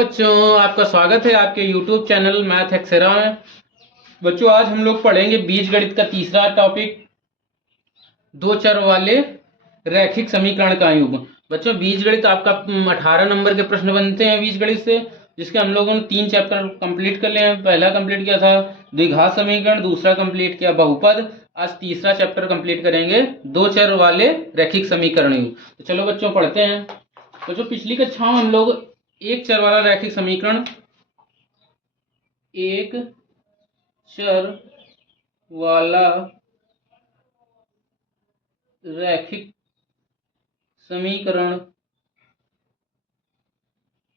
बच्चों, आपका स्वागत है आपके YouTube चैनल मैथ एक्सेरा में। बच्चों, आज हम लोग पढ़ेंगे बीजगणित का तीसरा टॉपिक, दो चर वाले रैखिक समीकरण का युग्म। बच्चों, बीजगणित आपका 18 नंबर के प्रश्न बनते हैं बीजगणित से, जिसके हम लोगों ने 3 चैप्टर कंप्लीट कर लिए हैं। पहला कंप्लीट किया था द्विघात समीकरण, दूसरा कंप्लीट किया बहुपद, आज तीसरा चैप्टर कंप्लीट करेंगे दो चर वाले रैखिक समीकरण युग्म। तो चलो बच्चों पढ़ते हैं। बच्चों, पिछली कक्षा में हम लोग एक चर वाला रैखिक समीकरण, एक चर वाला रैखिक समीकरण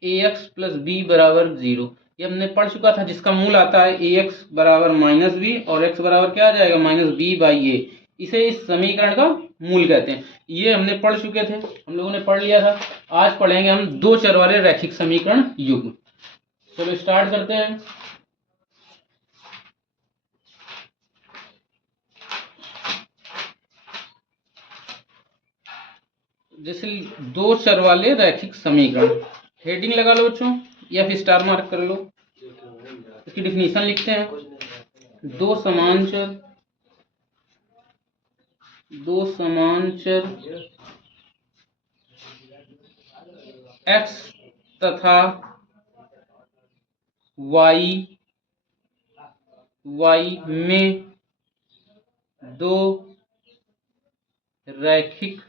ax प्लस बी बराबर 0, ये हमने पढ़ चुका था, जिसका मूल आता है ax बराबर माइनस बी और x बराबर क्या आ जाएगा माइनस बी बाई ए। इसे इस समीकरण का मूल कहते हैं। ये हमने पढ़ चुके थे, हम लोगों ने पढ़ लिया था। आज पढ़ेंगे हम दो चर वाले रैखिक समीकरण युग्म। चलो स्टार्ट करते हैं। जैसे दो चर वाले रैखिक समीकरण, हेडिंग लगा लो बच्चों या फिर स्टार मार्क कर लो। इसकी डिफिनीशन लिखते हैं। दो समान चर x तथा y में दो रैखिक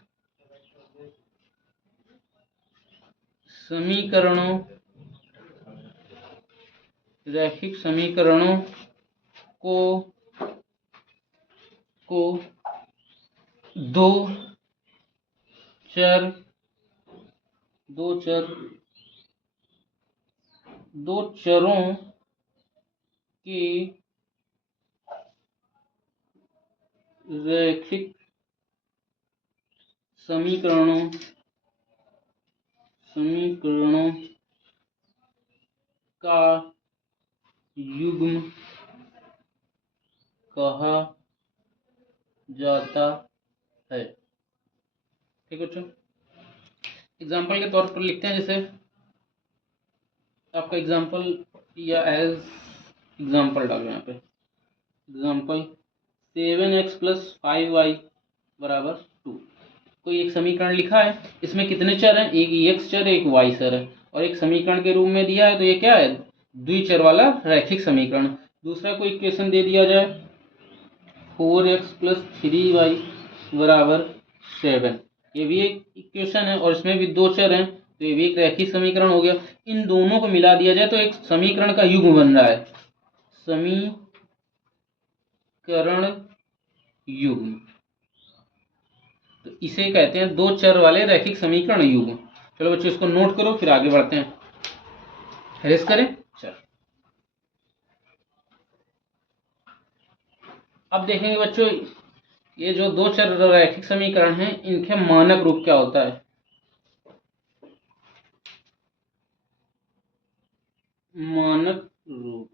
समीकरणों को दो चरों के रैखिक समीकरणों का युग्म कहा जाता है। ठीक है बच्चों, एग्जाम्पल के तौर पर लिखते हैं। जैसे आपका एग्जाम्पल या एज एग्जाम्पल डालो यहाँ पे। एग्जाम्पल 7x प्लस 5y बराबर 2। कोई एक समीकरण लिखा है, इसमें कितने चर हैं, एक x चर एक y चर है, और एक समीकरण के रूप में दिया है, तो ये क्या है, द्विचर वाला रैखिक समीकरण। दूसरा कोई इक्वेशन दे दिया जाए 4x प्लस 3y बराबर 7, ये भी एक इक्वेशन है और इसमें भी दो चर हैं, तो ये भी एक रैखिक समीकरण हो गया। इन दोनों को मिला दिया जाए तो एक समीकरण का युग्म बन रहा है, समीकरण युग्म। तो इसे कहते हैं दो चर वाले रैखिक समीकरण युग्म। चलो बच्चों इसको नोट करो, फिर आगे बढ़ते हैं। रेस करें। चल, अब देखेंगे बच्चों, ये जो दो चर रैखिक समीकरण हैं, इनके मानक रूप क्या होता है। मानक रूप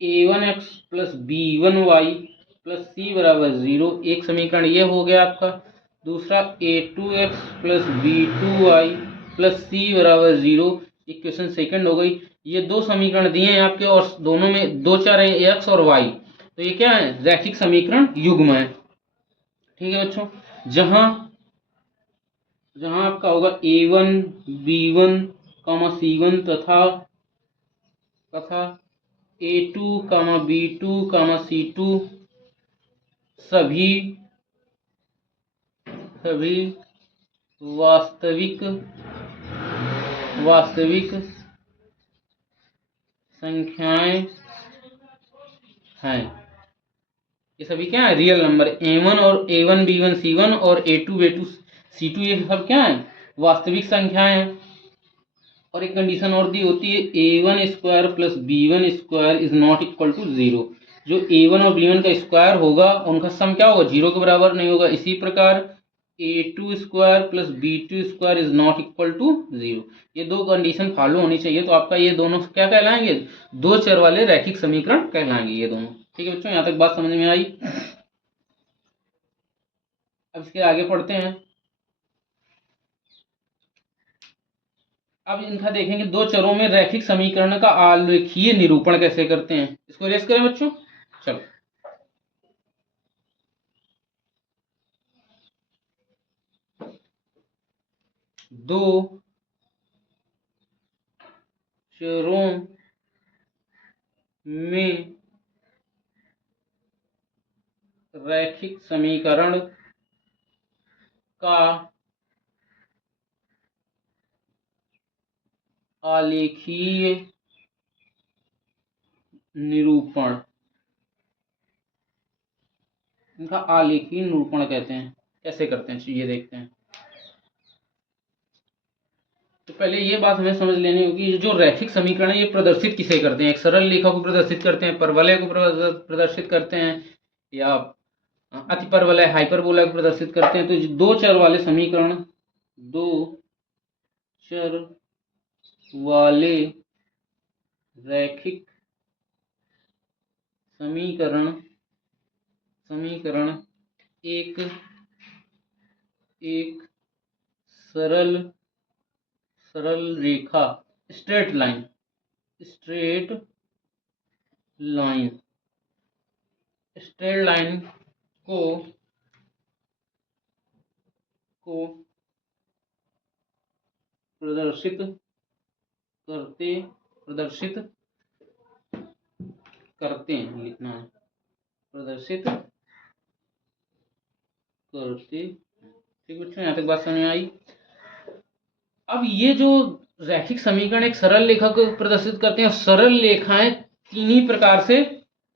a1x plus b1y plus c बराबर 0, एक समीकरण ये हो गया आपका। दूसरा a2x plus b2y plus c बराबर 0, इक्वेशन सेकंड हो गई। ये दो समीकरण दिए हैं आपके और दोनों में दो चर हैं x और y, तो ये क्या है, रैखिक समीकरण युग्म है। ठीक है बच्चों, जहां आपका होगा a1 b1 c1 तथा a2 b2 c2 सभी वास्तविक संख्याएं हैं। ये सभी क्या है, रियल नंबर। a1 और a1 b1 c1 और a2 b2 c2, ये सब क्या है, वास्तविक संख्याएं हैं। और एक कंडीशन और दी होती है, a1 square plus b1 square is not equal to 0। जो a1 और b1 का स्क्वायर होगा उनका सम क्या होगा, 0 के बराबर नहीं होगा। इसी प्रकार a2 square plus b2 square is not equal to 0। ये दो कंडीशन फॉलो होनी चाहिए, तो आपका ये दोनों क्या कहलाएंगे, दो चर वाले रैखिक समीकरण कहलाएंगे ये दोनों। ठीक है बच्चों, यहाँ तक बात समझ में आई। अब इसके आगे पढ़ते हैं। अब इनका देखेंगे दो चरों में रैखिक समीकरण का आलेखीय निरूपण कैसे करते हैं। इसको रेस करें बच्चों। चलो, दो चरों में रैखिक समीकरण का आलेखीय निरूपण, इनका आलेखीय निरूपण कहते हैं। कैसे करते हैं ये देखते हैं। तो पहले ये बात हमें समझ लेनी होगी, ये जो रैखिक समीकरण है ये प्रदर्शित किसे करते हैं। एक सरल रेखा को प्रदर्शित करते हैं, परवलय को प्रदर्शित करते हैं, या अति परवलय हाइपरबोला को प्रदर्शित करते हैं। तो दो चर वाले समीकरण, दो चर वाले रैखिक समीकरण एक सरल रेखा, स्ट्रेट लाइन को प्रदर्शित करते हैं, लिखना है प्रदर्शित करते। ठीक बच्चों, यहाँ तक बात समझ में आई। अब ये जो रैखिक समीकरण एक सरल रेखा को प्रदर्शित करते हैं, सरल रेखाएं तीन ही प्रकार से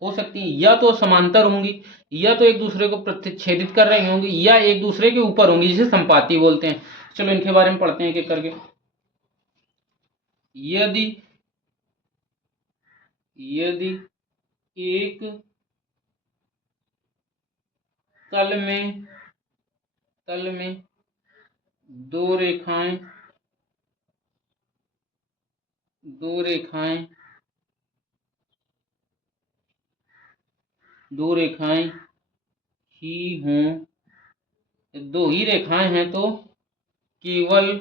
हो सकती हैं, या तो समांतर होंगी, या तो एक दूसरे को प्रतिच्छेदित कर रही होंगी, या एक दूसरे के ऊपर होंगी, जिसे संपाती बोलते हैं। चलो इनके बारे में पढ़ते हैं एक एक करके। यदि एक तल में दो रेखाएं ही हों, दो ही रेखाएं हैं, तो केवल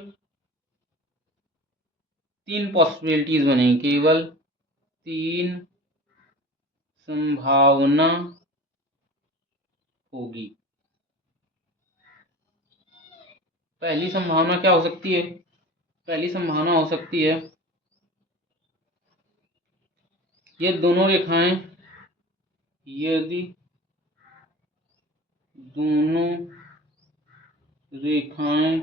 तीन पॉसिबिलिटीज बनेगी, केवल तीन संभावना होगी। पहली संभावना क्या हो सकती है? पहली संभावना हो सकती है, ये दोनों रेखाएं, यदि दोनों रेखाएं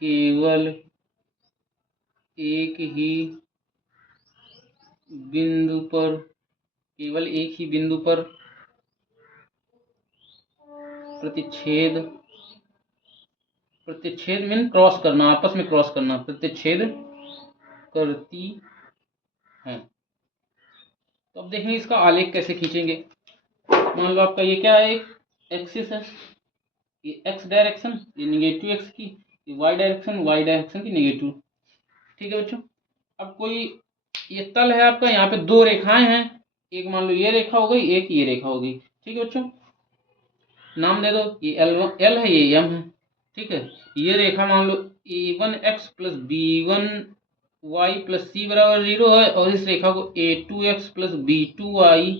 केवल एक ही बिंदु पर प्रतिच्छेद मीन क्रॉस करना, आपस में क्रॉस करना, प्रतिच्छेद करती हैं। तो अब देखेंगे इसका आलेख कैसे खींचेंगे। मान लो आपका ये क्या है, एक एक्सिस है, ये एक्स डायरेक्शन, ये निगेटिव एक्स की, ये वाई डायरेक्शन की निगेटिव। ठीक है बच्चों। अब कोई ये तल है आपका, यहाँ पे दो रेखाएं हैं, एक मान लो ये रेखा हो गई, एक ये रेखा हो गई। ठीक है बच्चों, नाम दे दो, ये एल है, ये एम है। ठीक है, ये रेखा मान लो a1x plus b1y plus c बराबर 0 है, और इस रेखा को a2x plus b2y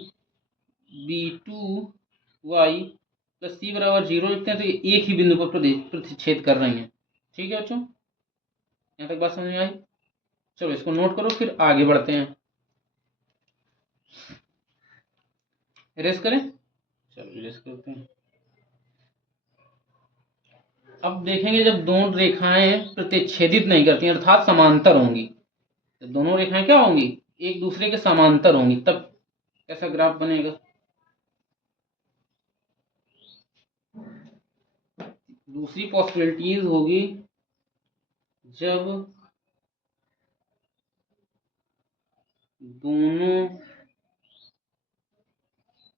plus c बराबर 0 लिखते हैं। तो ये एक ही बिंदु पर प्रतिच्छेद कर रही हैं। ठीक है बच्चों, यहाँ तक बात समझ में आई। चलो इसको नोट करो, फिर आगे बढ़ते हैं। इरेज करें। चलो इरेज करते हैं। अब देखेंगे जब दोनों रेखाएं प्रतिच्छेदित नहीं करती, अर्थात समांतर होंगी, जब दोनों रेखाएं क्या होंगी, एक दूसरे के समांतर होंगी, तब कैसा ग्राफ बनेगा। दूसरी पॉसिबिलिटीज होगी, जब दोनों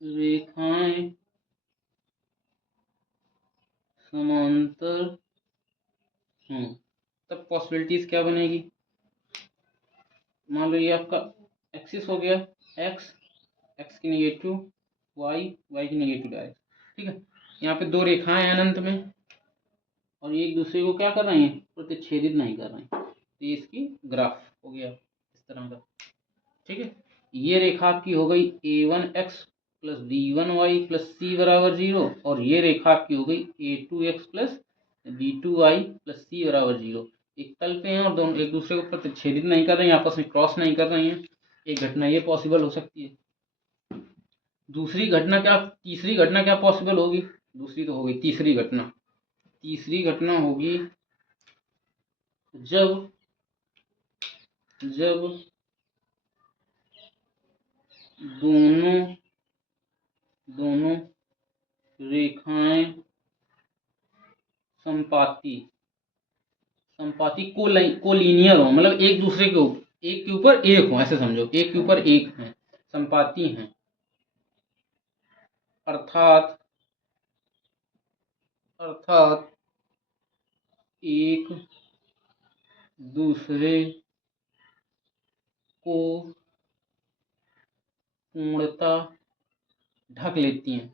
रेखाएं समांतर हों, तब पॉसिबिलिटीज क्या बनेगी। मान लो ये आपका एक्सिस हो गया, एक्स की नेगेटिव, वाई की नेगेटिव डायरेक्शन। ठीक है, यहाँ पे दो रेखाएं हैं अनंत में और ये एक दूसरे को क्या कर रही हैं, प्रतिच्छेदित नहीं कर रही। तो ये इसकी ग्राफ हो गया इस तरह का। ठीक है, ये रेखा आपकी हो गई a1x plus b1y plus c बराबर 0 और ये रेखा आपकी हो गई a2x plus b2y plus c बराबर 0। एक तल पे हैं और दोनों एक दूसरे को प्रतिच्छेदित नहीं कर रही हैं, आपस में क्रॉस नहीं कर रही हैं। एक घटना ये पॉसिबल हो सकती है। दूसरी घटना क्या, तीसरी घटना क्या पॉसिबल होगी, दूसरी तो हो गई, तीसरी घटना, तीसरी घटना होगी जब जब दोनों रेखाएं संपाती कोलिनियर हो, मतलब एक दूसरे के ऊपर एक के ऊपर एक हो, ऐसे समझो एक के ऊपर एक है, संपाती हैं, अर्थात एक दूसरे को पूर्णतः ढक लेती हैं,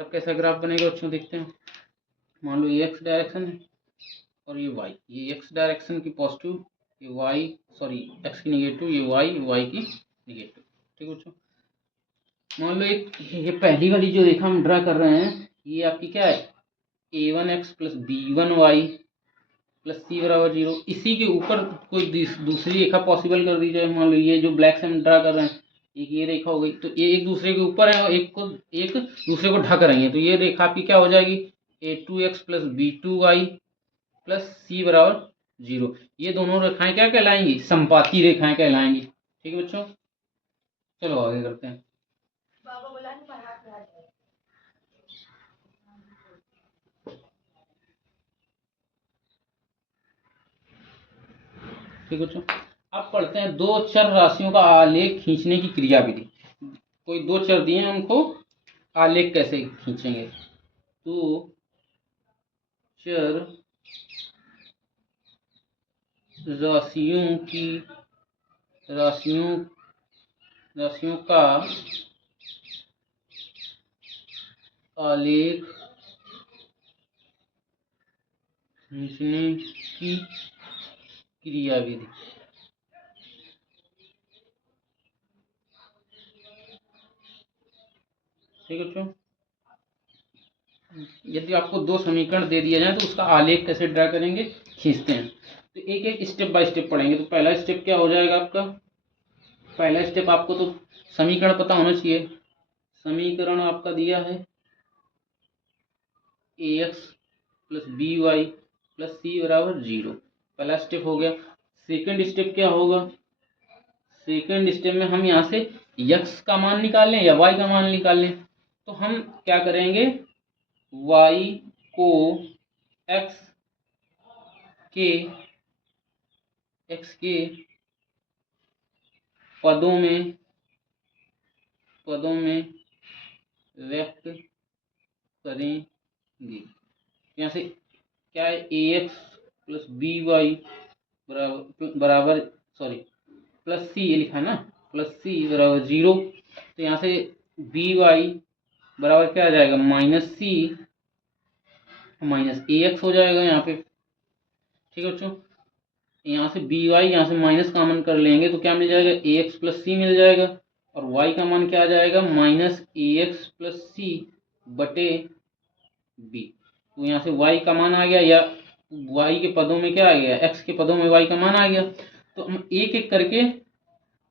तब कैसा ग्राफ बनेगा बच्चों, देखते हैं। मान लो ये एक्स डायरेक्शन है और ये वाई, ये एक्स डायरेक्शन की पॉजिटिव, ये वाई सॉरी एक्स की निगेटिव, ये वाई की निगेटिव। ठीक है बच्चों, मान लो एक ये पहली वाली जो रेखा हम ड्रा कर रहे हैं ये आपकी क्या है, a1x plus b1y plus c बराबर 0। इसी के ऊपर कोई दूसरी रेखा पॉसिबल कर दी जाए, मान लो ये जो ब्लैक से हम ड्रा कर रहे हैं एक ये रेखा हो गई, तो ये एक दूसरे के ऊपर है और एक दूसरे को ढक रही है, तो ये रेखा आपकी क्या हो जाएगी, a2x plus b2y plus c बराबर 0। ये दोनों रेखाएं क्या कहलाएंगी, संपाती रेखाएं कहलाएंगी। ठीक है बच्चों, चलो आगे करते हैं। ठीक है बच्चों, अब पढ़ते हैं दो चर राशियों का आलेख खींचने की क्रिया विधि। कोई दो चर दिए हैं, उनको आलेख कैसे खींचेंगे। तो चर राशियों का आलेख खींचने की क्रिया विधि। ठीक है बच्चों, यदि आपको दो समीकरण दे दिया जाए तो उसका आलेख कैसे ड्रा करेंगे, खींचते हैं। तो एक एक स्टेप बाय स्टेप पढ़ेंगे। तो पहला स्टेप क्या हो जाएगा आपका, पहला स्टेप आपको तो समीकरण पता होना चाहिए। समीकरण आपका दिया है ax plus by plus c बराबर 0, पहला स्टेप हो गया। सेकंड स्टेप क्या होगा, सेकंड स्टेप में हम यहाँ से x का मान निकाल लें या y का मान निकाल लें। तो हम क्या करेंगे, y को x के पदों में व्यक्त करेंगे। यहाँ से क्या है, ax प्लस by बराबर सॉरी प्लस c, ये लिखा है ना, प्लस c बराबर 0। तो यहाँ से by बराबर क्या आ जाएगा, माइनस c माइनस ax हो जाएगा यहाँ पे। ठीक है बच्चों, यहाँ से by यहाँ से माइनस कॉमन कर लेंगे तो क्या मिल जाएगा, ax प्लस c मिल जाएगा और y का मान क्या आ जाएगा, माइनस ax प्लस c बटे b। तो यहाँ से y का मान आ गया, या y के पदों में क्या आ गया, x के पदों में y का मान आ गया। तो हम एक एक करके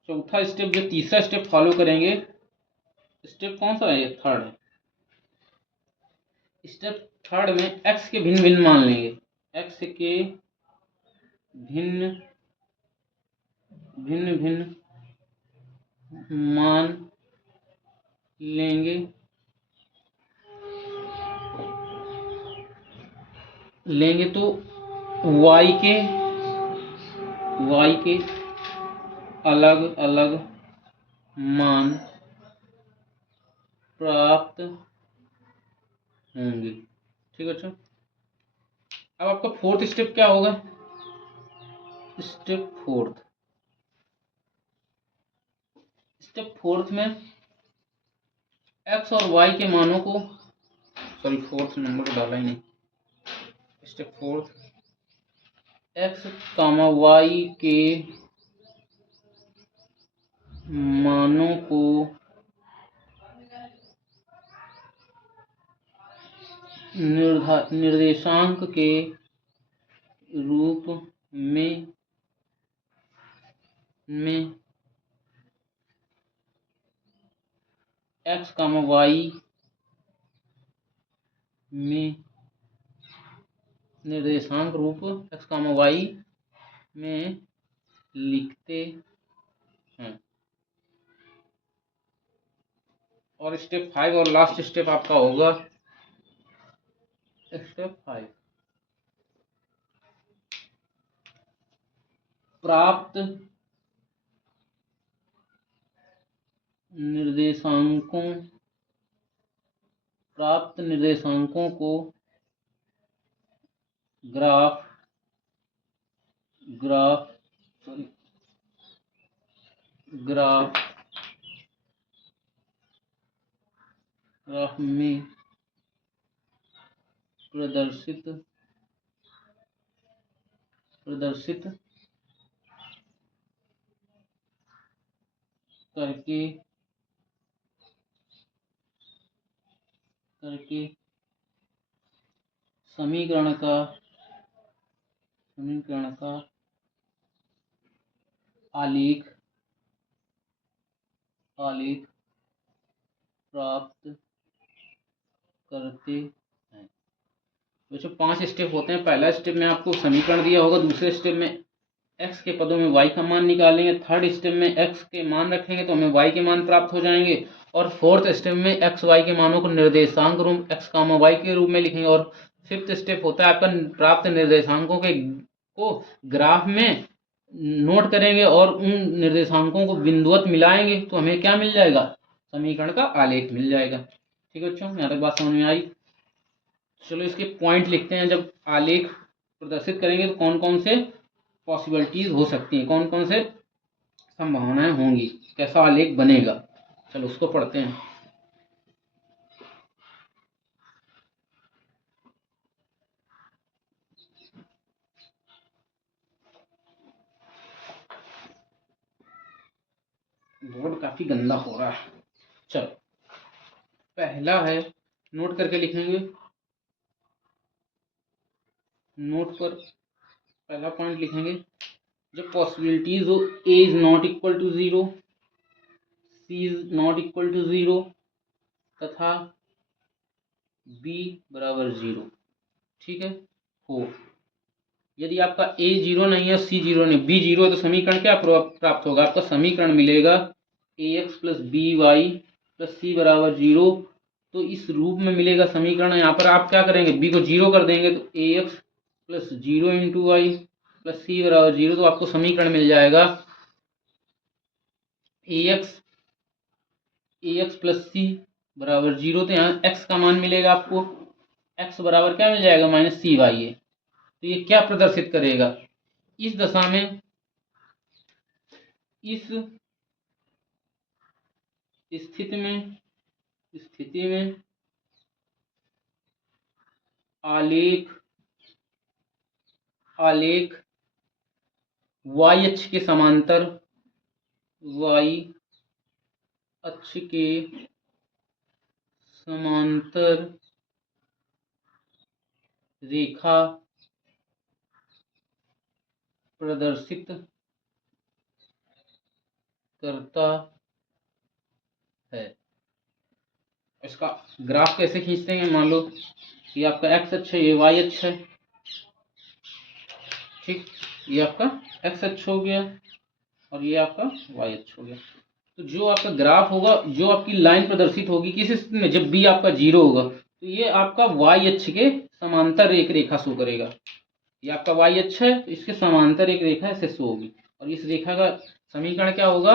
चौथा स्टेप, जो तीसरा स्टेप फॉलो करेंगे, स्टेप कौन सा है, ये थर्ड है। स्टेप थर्ड में x के भिन्न भिन्न मान लेंगे, x के भिन्न मान लेंगे तो y के अलग अलग मान प्राप्त होंगे। ठीक है बच्चों, अब आपका फोर्थ स्टेप क्या होगा, स्टेप स्टेप फोर्थ में एक्स और वाई के मानों को, सॉरी फोर्थ नंबर डाला ही नहीं, step fourth, x comma y के मानों को निर्देशांक के रूप में एक्स कामा वाई में निर्देशांक रूप एक्स कामा वाई में लिखते हैं। और स्टेप 5 और लास्ट स्टेप आपका होगा स्टेप 5, प्राप्त निर्देशांकों को ग्राफ में प्रदर्शित करके समीकरण का आलेख प्राप्त करते हैं। बच्चों 5 स्टेप होते हैं। पहला स्टेप में आपको समीकरण दिया होगा, दूसरे स्टेप में x के पदों में y का मान निकालेंगे, थर्ड स्टेप में x के मान रखेंगे तो हमें y के मान प्राप्त हो जाएंगे, और फोर्थ स्टेप में x y के मानों को निर्देशांक रूप x कामा y के रूप में लिखेंगे, और फिफ्थ स्टेप होता है आपका प्राप्त निर्देशांकों को ग्राफ में नोट करेंगे और उन निर्देशांकों को बिंदुवत मिलाएंगे तो हमें क्या मिल जाएगा, समीकरण का आलेख मिल जाएगा। ठीक है बच्चों, यहाँ तक बात समझ में आई। चलो इसके पॉइंट लिखते हैं। जब आलेख प्रदर्शित करेंगे तो कौन कौन से पॉसिबिलिटीज हो सकती हैं, कौन कौन से संभावनाएं होंगी, कैसा आलेख बनेगा, चलो उसको पढ़ते हैं। बोर्ड काफी गंदा हो रहा है। चलो पहला है, नोट करके लिखेंगे, नोट पर पहला पॉइंट लिखेंगे, जब पॉसिबिलिटीज हो a is not equal to 0, c is not equal to 0 तथा b बराबर 0, ठीक है, हो। यदि आपका a 0 नहीं है, c 0 नहीं, b 0 है तो समीकरण क्या प्राप्त होगा, आपका समीकरण मिलेगा ax plus b y plus c बराबर 0। तो इस रूप में मिलेगा समीकरण। यहाँ पर आप क्या करेंगे, b को 0 कर देंगे तो ax plus 0 into y plus c बराबर 0, तो आपको समीकरण मिल जाएगा ax प्लस c बराबर 0। तो यहाँ x का मान मिलेगा आपको, x बराबर क्या मिल जाएगा, माइनस सी वाई है। तो ये क्या प्रदर्शित करेगा, इस दशा में, इस स्थिति में आलेख y अक्ष के समांतर, y अक्ष के समांतर रेखा प्रदर्शित करता है। इसका ग्राफ कैसे खींचते हैं, मान लो ये आपका x अक्ष है, ये y अक्ष है, ठीक, ये आपका x अक्ष हो गया और ये आपका y अक्ष हो गया। तो जो आपका ग्राफ होगा, जो आपकी लाइन प्रदर्शित होगी किस स्थिति में, जब b आपका 0 होगा, तो ये आपका y अक्ष के समांतर एक रेखा शो करेगा। ये आपका y अक्ष है तो इसके समांतर एक रेखा ऐसे शो होगी, और इस रेखा का समीकरण क्या होगा,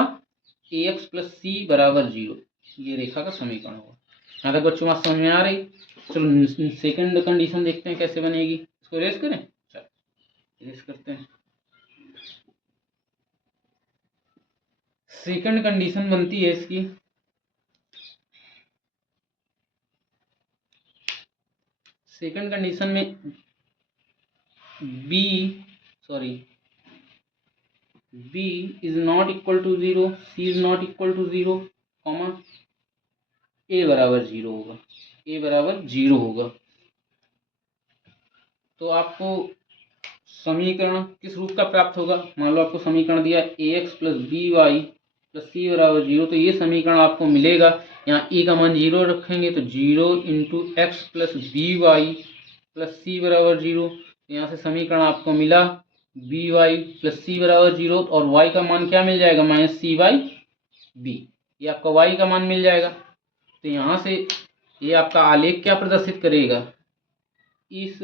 ax प्लस c बराबर 0, ये रेखा का समीकरण होगा। यहाँ तक बच्चों बात समझ में आ रही। चलो सेकंड कंडीशन देखते हैं कैसे बनेगी, इसको इरेज करें, चलो इरेज करते हैं। सेकंड कंडीशन बनती है इसकी, सेकंड कंडीशन में b is not equal to 0, c is not equal to 0, comma a बराबर 0 होगा, ए बराबर 0 होगा। तो आपको समीकरण किस रूप का प्राप्त होगा? मान लो आपको समीकरण दिया a x plus b y plus c बराबर 0, तो ये समीकरण आपको मिलेगा। यहाँ ए का मान 0 रखेंगे तो 0 into x plus b y plus c बराबर 0। यहाँ से समीकरण आपको मिला बी वाई प्लस सी बराबर 0, और वाई का मान क्या मिल जाएगा? माइनस सी बाई बी, ये आपका वाई का मान मिल जाएगा। तो यहाँ से ये आपका आलेख क्या प्रदर्शित करेगा? इस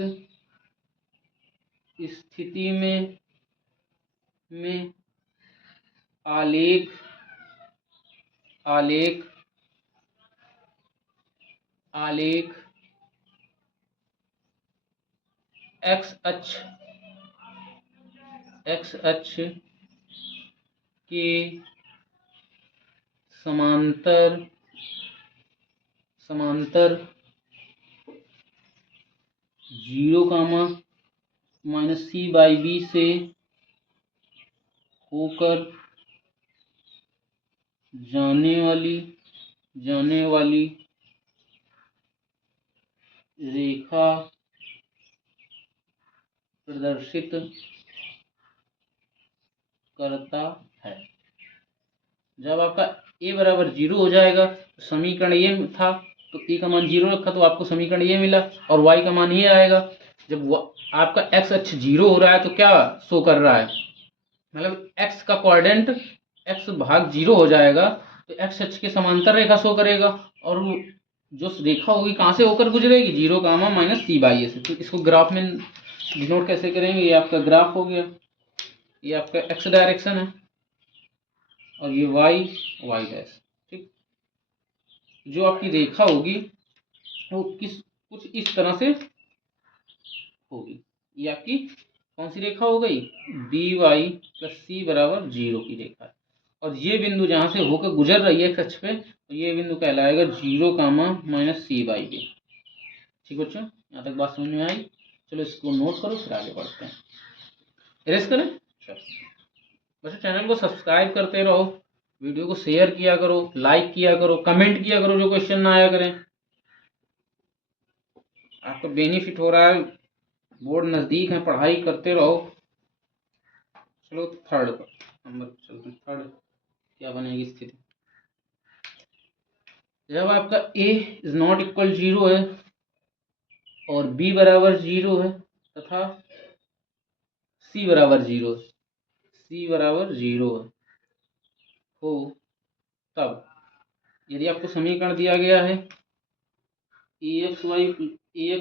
स्थिति में आलेख एक्स अक्ष के समांतर 0, माइनस सी बाई बी से होकर जाने वाली रेखा प्रदर्शित करता है। जब आपका ए बराबर 0 हो जाएगा, तो समीकरण ये था, तो ए का मान 0 रखा तो आपको समीकरण ये मिला, और वाई का मान ये आएगा। जब आपका एक्स अक्ष 0 हो रहा है तो क्या शो कर रहा है? मतलब एक्स का कोऑर्डिनेट एक्स भाग 0 हो जाएगा, तो एक्स अक्ष के समांतर रेखा शो करेगा, और जो रेखा होगी कहाँ से होकर गुजरेगी? 0, माइनस सी बाई ए से। तो इसको ग्राफ में डिनोट कैसे करेंगे? ये आपका ग्राफ हो गया, ये आपका एक्स डायरेक्शन है, और ये वाई डैश। ठीक, जो आपकी रेखा होगी वो कुछ इस तरह से होगी। ये आपकी कौन सी रेखा हो गई? बी वाई प्लस सी बराबर 0 की रेखा है। और ये बिंदु जहां से होकर गुजर रही है अक्ष पे, तो ये बिंदु कहलाएगा 0, माइनस सी बाई बी। ठीक बच्चों, यहाँ तक बात समझ में आई? चलो इसको नोट करो, फिर आगे बढ़ते हैं। इरेज करें। चलो बच्चों, चैनल को सब्सक्राइब करते रहो, वीडियो को शेयर किया करो, लाइक किया करो, कमेंट किया करो जो क्वेश्चन ना आया करें। आपको बेनिफिट हो रहा है, बोर्ड नज़दीक है, पढ़ाई करते रहो। चलो थर्ड नंबर चलते हैं। थर्ड क्या बनेगी स्थिति? जब आपका ए इज नॉट इक्वल 0 है और बी बराबर 0 है तथा सी बराबर 0 है हो, तब यदि आपको समीकरण दिया गया है a x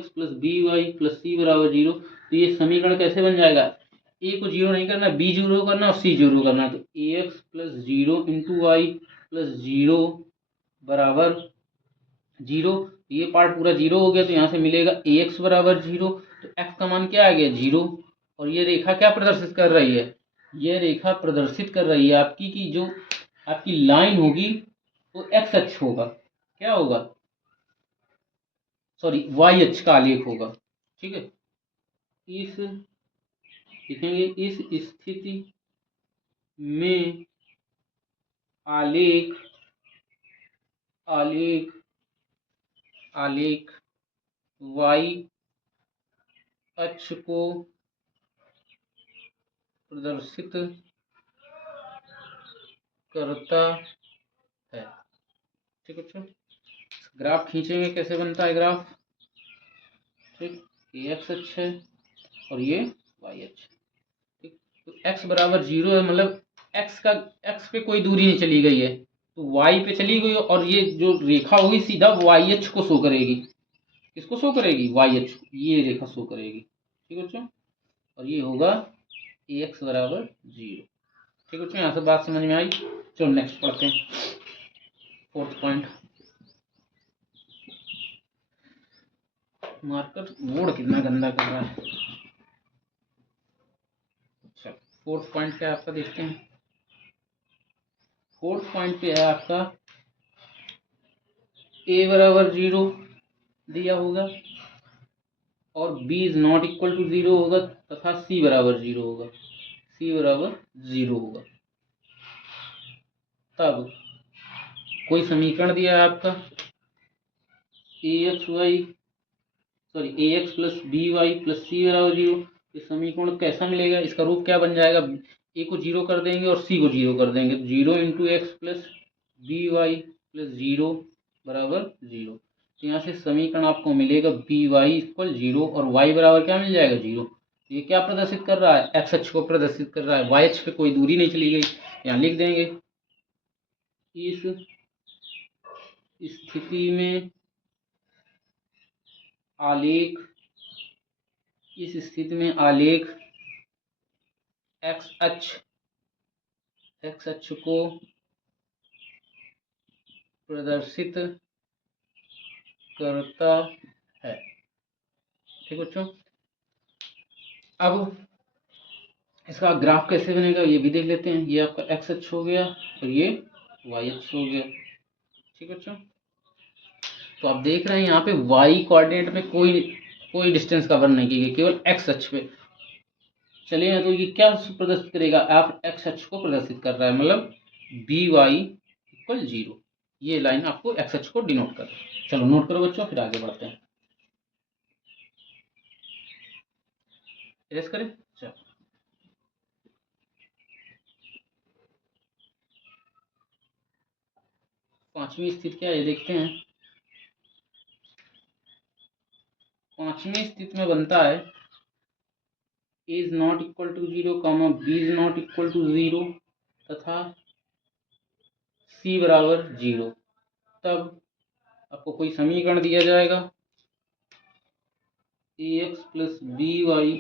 plus b y plus c बराबर 0, तो ये समीकरण कैसे बन जाएगा? ए को 0 नहीं करना, बी 0 करना और सी 0 करना। तो a x plus 0 into y plus 0 बराबर 0। ये पार्ट पूरा 0 हो गया, तो यहाँ से मिलेगा ए एक्स बराबर 0। तो एक्स का मान क्या आ गया? 0। और ये रेखा क्या प्रदर्शित कर रही है? ये रेखा प्रदर्शित कर रही है आपकी कि जो आपकी लाइन होगी वो एक्स अक्ष होगा, क्या होगा? सॉरी, वाई अक्ष का आलेख होगा। ठीक है, इस लिखेंगे इस स्थिति में आलेख वाई अक्ष को प्रदर्शित करता है। ठीक है बच्चों, ग्राफ खींचेंगे, कैसे बनता है ग्राफ? ठीक, ये एक्स अक्ष है और ये वाई अक्ष। ठीक, तो एक्स बराबर 0 है, मतलब एक्स पे कोई दूरी नहीं चली गई है, तो वाई पे चली गई, और ये जो रेखा होगी सीधा वाई अक्ष को शो करेगी। किसको शो करेगी? वाई अक्ष, ये रेखा शो करेगी। ठीक है बच्चों, और ये होगा ए एक्स बराबर 0। ठीक है बच्चों, यहाँ से बात समझ में आई? चलो नेक्स्ट पढ़ते हैं, फोर्थ पॉइंट। मार्कर बोर्ड कितना गंदा कर रहा है। अच्छा, फोर्थ पॉइंट क्या आपका देखते हैं। फोर्थ पॉइंट पे है आपका a बराबर 0 दिया होगा और b is not equal to 0 होगा तथा c बराबर 0 होगा, c बराबर 0 होगा। तब कोई समीकरण दिया है आपका ax plus b y plus c बराबर 0। इस समीकरण कैसा मिलेगा, इसका रूप क्या बन जाएगा, a को 0 कर देंगे और c को 0 कर देंगे, 0 into x plus b y plus 0 बराबर 0। तो यहाँ से समीकरण आपको मिलेगा बी वाई इक्वल 0 और y बराबर क्या मिल जाएगा 0। ये क्या प्रदर्शित कर रहा है, एक्स अक्ष को प्रदर्शित कर रहा है, y अक्ष पे कोई दूरी नहीं चली गई। यहाँ लिख देंगे इस स्थिति में आलेख, इस स्थिति में आलेख एक्स अक्ष को प्रदर्शित करता है। ठीक बच्चों, अब इसका ग्राफ कैसे बनेगा ये भी देख लेते हैं। ये आपका एक्स अक्ष हो गया और ये वाई अक्ष हो गया। ठीक बच्चों, तो आप देख रहे हैं यहाँ पे वाई कोऑर्डिनेट में कोई डिस्टेंस कवर नहीं की गई, केवल एक्स अक्ष पे चलिए। तो ये क्या प्रदर्शित करेगा, आप एक्स अक्ष को प्रदर्शित कर रहा है, मतलब बी वाई इक्वल 0। ये लाइन आपको एक्स अक्ष को डिनोट कर, चलो नोट करो बच्चों, फिर आगे बढ़ते हैं। एरेज करें, चलो पांचवी स्थिति क्या है ये देखते हैं। पांचवी स्थिति में बनता है a is not equal to 0 comma b is not equal to 0 तथा c बराबर 0। तब आपको कोई समीकरण दिया जाएगा ax plus b y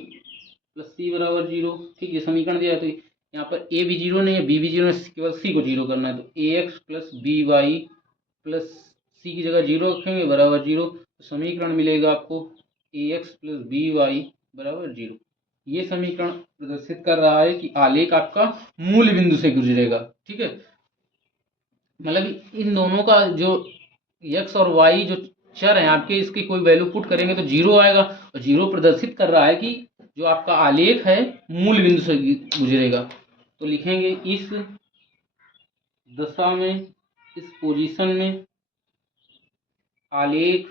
plus c बराबर 0। ठीक, ये समीकरण दिया है, तो यहाँ पर a भी 0 नहीं है, b भी 0 नहीं है, केवल c को 0 करना है। तो ax plus b y plus c की जगह 0 रखेंगे बराबर 0। तो समीकरण मिलेगा आपको ax प्लस बी वाई बराबर 0। ये समीकरण प्रदर्शित कर रहा है कि आलेख आपका मूल बिंदु से गुजरेगा। ठीक है, मतलब इन दोनों का जो x और y जो चर है आपके, इसकी कोई वैल्यू पुट करेंगे तो 0 आएगा, और 0 प्रदर्शित कर रहा है कि जो आपका आलेख है मूल बिंदु से गुजरेगा। तो लिखेंगे इस दशा में, इस पोजीशन में आलेख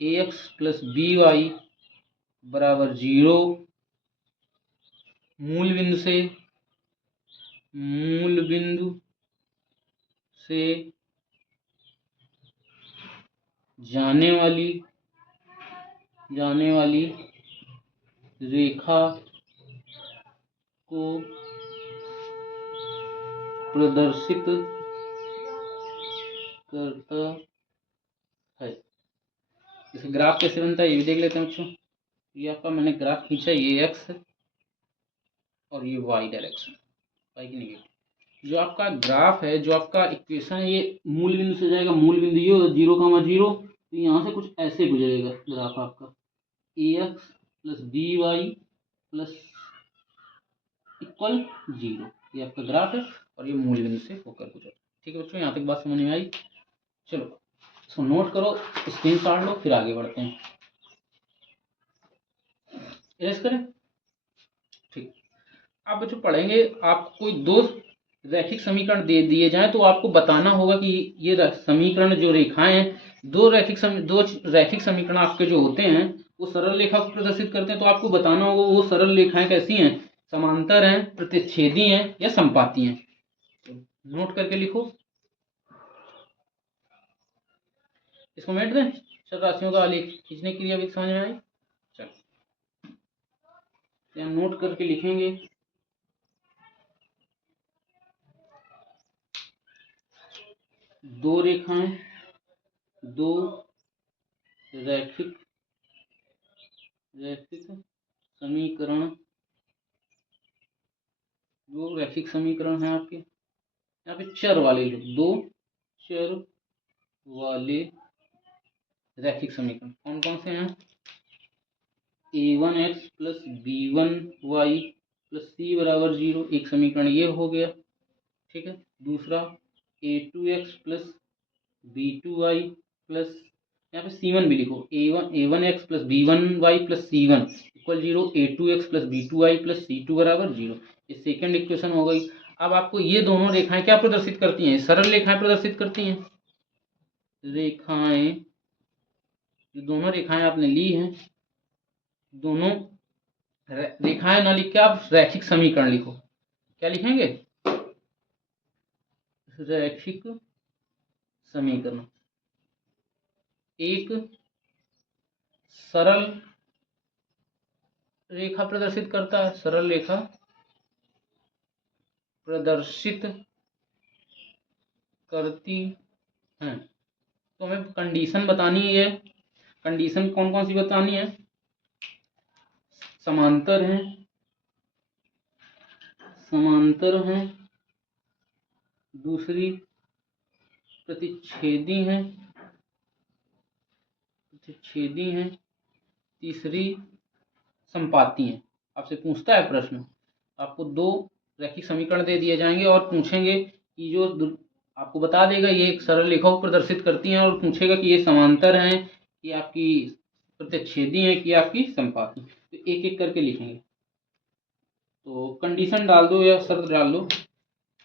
ax प्लस बी वाई बराबर 0 मूल बिंदु से जाने वाली रेखा को प्रदर्शित करता है। इसे ग्राफ कैसे बनता है ये भी देख लेते हैं बच्चों। ये आपका मैंने ग्राफ खींचा, ये एक्स और ये वाई डायरेक्शन, वाई की नेगेटिव। जो आपका ग्राफ है, जो आपका इक्वेशन है, ये मूल बिंदु से जाएगा, मूल बिंदु ये 0,0, तो यहाँ से कुछ ऐसे गुजरेगा ग्राफ आपका ax plus b y plus equal 0। ये आपका ग्राफ है और ये मूल बिंदु से होकर गुजर। ठीक है बच्चों, यहाँ तक बात समझ में आई। चलो इसको नोट करो, स्क्रीनशॉट लो, फिर आगे बढ़ते हैं। एरेज करें। ठीक, आप बच्चों पढ़ेंगे, आपको कोई दो रैखिक समीकरण दे दिए जाएं तो आपको बताना होगा कि ये समीकरण जो रेखाएं हैं, दो रैखिक समीकरण आपके जो होते हैं वो सरल रेखा को प्रदर्शित करते हैं। तो आपको बताना होगा वो सरल रेखाएं कैसी हैं, समांतर हैं, प्रतिच्छेदी हैं या संपाती हैं। नोट करके लिखो, इसको मेट दें। चल राशियों का आलेख खींचने की क्रिया भी समझ में आई। चल हम नोट करके लिखेंगे दो रेखाएं, दो रैखिक समीकरण, दो रैखिक समीकरण हैं आपके। यहाँ पे चर वाले, दो चर वाले रैखिक समीकरण कौन कौन से हैं, a1x plus b1y plus c बराबर 0, एक समीकरण ये हो गया। ठीक है, दूसरा a2x प्लस b2y प्लस, यहाँ पे c1 भी लिखो, a1x plus b1y plus c1 equal 0, a2x plus b2y plus c2 बराबर 0। ये सेकेंड इक्वेशन हो गई। अब आपको ये दोनों रेखाएं क्या प्रदर्शित करती हैं? सरल रेखाएं प्रदर्शित करती हैं। रेखाएं, जो दोनों रेखाएं आपने ली हैं, दोनों रेखाएं ना लिख के आप रैखिक समीकरण लिखो। क्या लिखेंगे? रैखिक समीकरण। एक सरल रेखा प्रदर्शित करता है, सरल रेखा प्रदर्शित करती है। तो हमें कंडीशन बतानी है। कंडीशन कौन कौन सी बतानी है? समांतर है, समांतर है, दूसरी प्रतिच्छेदी है, प्रतिच्छेदी है, तीसरी संपाती है। आपसे पूछता है प्रश्न, आपको दो रैखिक समीकरण दे दिए जाएंगे और पूछेंगे कि जो आपको बता देगा ये एक सरल रेखा को प्रदर्शित करती हैं, और पूछेगा कि ये समांतर हैं कि आपकी प्रतिच्छेदी हैं कि आपकी संपाती। तो एक एक करके लिखेंगे। तो कंडीशन डाल दो या शर्त डाल दो।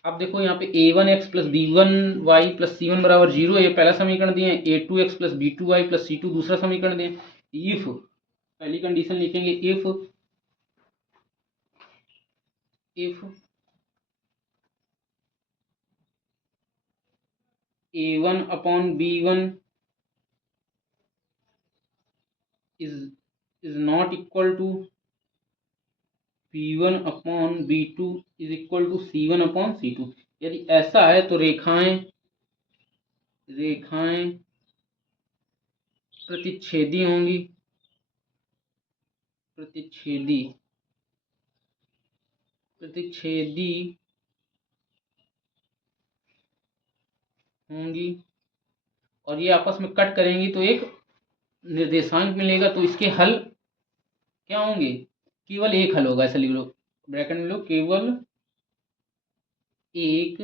अब देखो यहाँ पे a1x plus b1y plus c1 बराबर 0, ये पहला समीकरण दिए। a2x plus b2y plus c2 दूसरा समीकरण दिए। इफ, पहली कंडीशन लिखेंगे, if a1 upon b1 is not equal to b1 upon b2 is equal to c1 upon c2। यदि ऐसा है तो रेखाएं प्रतिच्छेदी होंगी, प्रतिच्छेदी होंगी, और ये आपस में कट करेंगी तो एक निर्देशांक मिलेगा। तो इसके हल क्या होंगे? केवल एक हल होगा। ऐसा लिख लो, ब्रैकेट में लो, केवल एक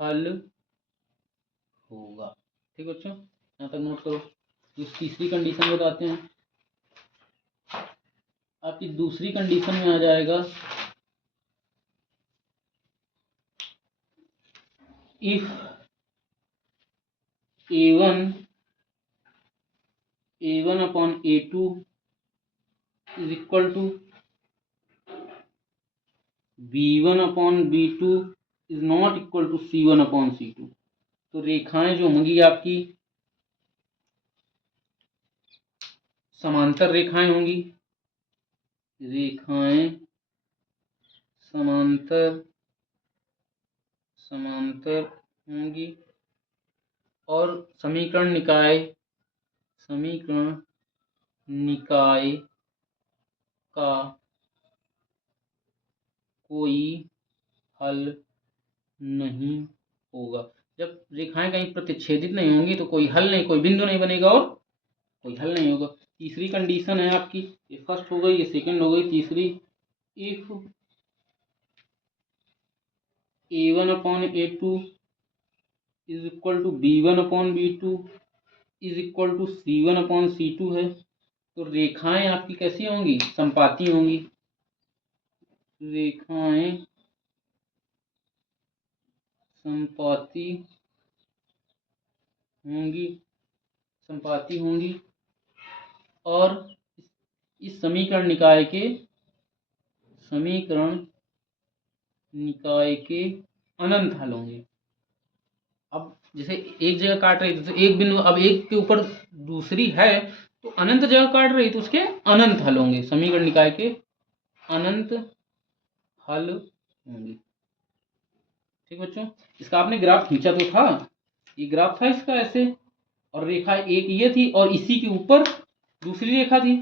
हल होगा। ठीक है बच्चों, यहाँ तक नोट करो। इस तीसरी कंडीशन बताते हैं। आपकी दूसरी कंडीशन में आ जाएगा, if a1 upon a2 is equal to b1 upon b2 is not equal to c1 upon c2। तो रेखाएं जो होंगी आपकी समांतर रेखाएं होंगी, रेखाएं समांतर होंगी, और समीकरण निकाय का कोई हल नहीं होगा। जब रेखाएं कहीं प्रतिच्छेदित नहीं होंगी तो कोई हल नहीं, कोई बिंदु नहीं बनेगा और कोई हल नहीं होगा। तीसरी कंडीशन है आपकी, ये फर्स्ट हो गई, ये सेकंड हो गई। तीसरी, if a1 upon a2 is equal to b1 upon b2 is equal to c1 upon c2 है, तो रेखाएं आपकी कैसी होंगी? संपाती होंगी। रेखाएं संपाती होंगी, और इस समीकरण निकाय के अनंत हल होंगे। अब जैसे एक जगह काट रही थी तो एक बिंदु, अब एक के ऊपर दूसरी है तो अनंत जगह काट रही तो उसके अनंत हल होंगे। समीकरण निकाय के अनंत हल होंगे। ठीक बच्चों, इसका आपने ग्राफ खींचा तो था, ये ग्राफ था इसका ऐसे, और रेखा एक ये थी और इसी के ऊपर दूसरी रेखा थी।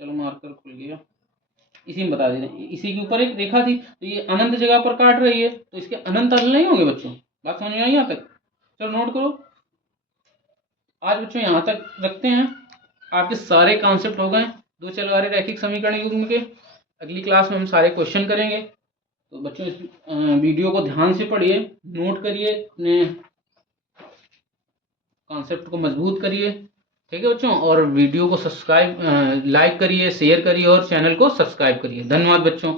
चलो मार्कर खुल गया, इसी में बता दे रहे हैं, इसी के ऊपर एक रेखा थी, तो ये अनंत जगह पर काट रही है तो इसके अनंत हल नहीं होंगे बच्चों। बात समझ में आई यहाँ तक? चलो नोट करो। आज बच्चों यहाँ तक रखते हैं, आपके सारे कॉन्सेप्ट हो गए दो चल रहे रैखिक समीकरण युग्म के। अगली क्लास में हम सारे क्वेश्चन करेंगे। तो बच्चों इस वीडियो को ध्यान से पढ़िए, नोट करिए, अपने कॉन्सेप्ट को मजबूत करिए। ठीक है बच्चों, और वीडियो को सब्सक्राइब लाइक करिए, शेयर करिए और चैनल को सब्सक्राइब करिए। धन्यवाद बच्चों।